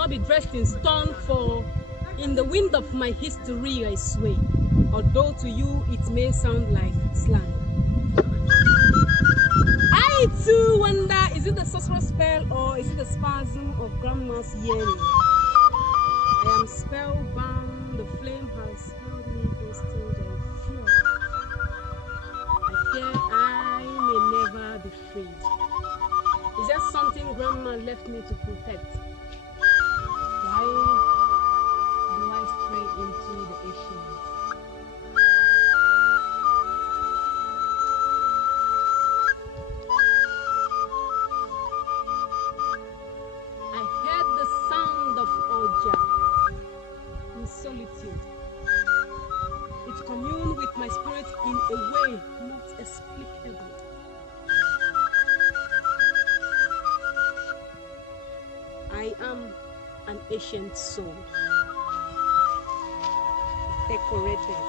not be dressed in stone, for in the wind of my history I sway, although to you it may sound like slang. I too wonder, is it the sorcerer's spell or is it the spasm of grandma's yearning? I am spellbound, the flame has held me hostage, I fear. I fear I may never be freed. Is there something grandma left me to protect? Why do I stray into the ocean? I heard the sound of Oja in solitude. It communed with my spirit in a way not explicable. I am an ancient soul, decorated